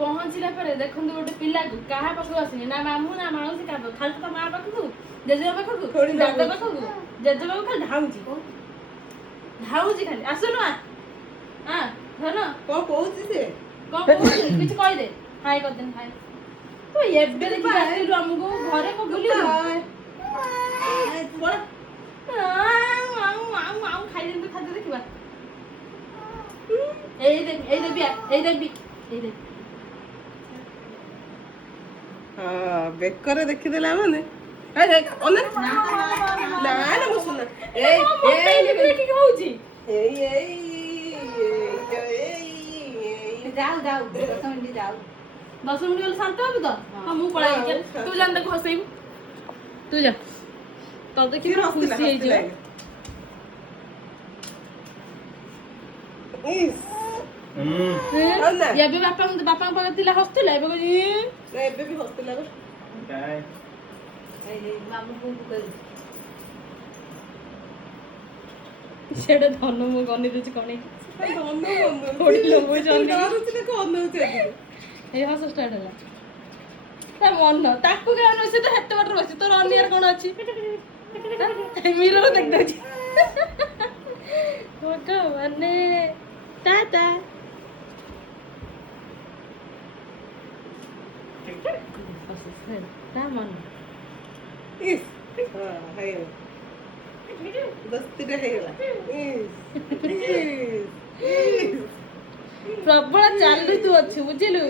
ପହଞ୍ଚିଲା ପରେ ଦେଖନ୍ତୁ ଗୋଟେ ପିଲାକୁ କାହା ପାଖକୁ ଆସିନି ନା ମାମୁଁ ନା ମାଉସୀ କାହା ପାଖକୁ ଖାଲି ତା ମା ପାଖକୁ ଜେଜେମା ପାଖକୁ ଦାଦା ପାଖକୁ ଜେଜେମାକୁ ଖାଲି ଧାଉଁଛି ଖାଲି ଆସୁନୁ ଧନ କଣ କହୁଛି ସେ? କଣ କହୁଛି କିଛି କହିଦେ ହାଇ କରିଦେନି ହାଇ ତୁ ଏବେ ଦେଖି ଆସିଲୁ ଆମକୁ ଘରେ କଣ ବୁଲିଲୁ ଖାଇଦେବି ଖାଦ୍ୟ ଦେଖିବା ଏଇ ଦେବି ହଁ ବେକରେ ଦେଖିଦେଲା ମାନେ ହଉଛି ଯାଉ 10 ମିନିଟ୍ ଯାଉ 10 ମିନିଟ୍ ଗଲେ ଶାନ୍ତ ହବୁ ତ ହଁ ମୁଁ ପଳାଇ ତୁ ଜାଣି ତାକୁ ହସେଇବୁ ତୁ ଯା ତ ଦେଖି ଖୁସି ହେଇଯିବ ଏବେ ବାପାଙ୍କ ପାଖରେ ଥିଲା ହସୁଥିଲା ଏବେ କହୁଛି ଏବେ ବି ହସୁଥିଲା ସେଟା ଧନ ମୁଁ ଗନି ଦଉଛି କଣ ଏଇ ହସ ଷ୍ଟାର୍ଟ ହେଲା ତା ମନ ତାକୁ କାରଣ ଅଛି ତ ହେତେ ବାଟରେ ବସି ତୋର ଅନ୍ୟର କଣ ଅଛି ମିରର ଦେଖିଦଉଛି ମାନେ ତା ମନ ଦସ୍ତିଟା ହେଇଗଲା ପ୍ରବଳ ଚାଲୁ ତୁ ଅଛୁ ବୁଝିଲୁ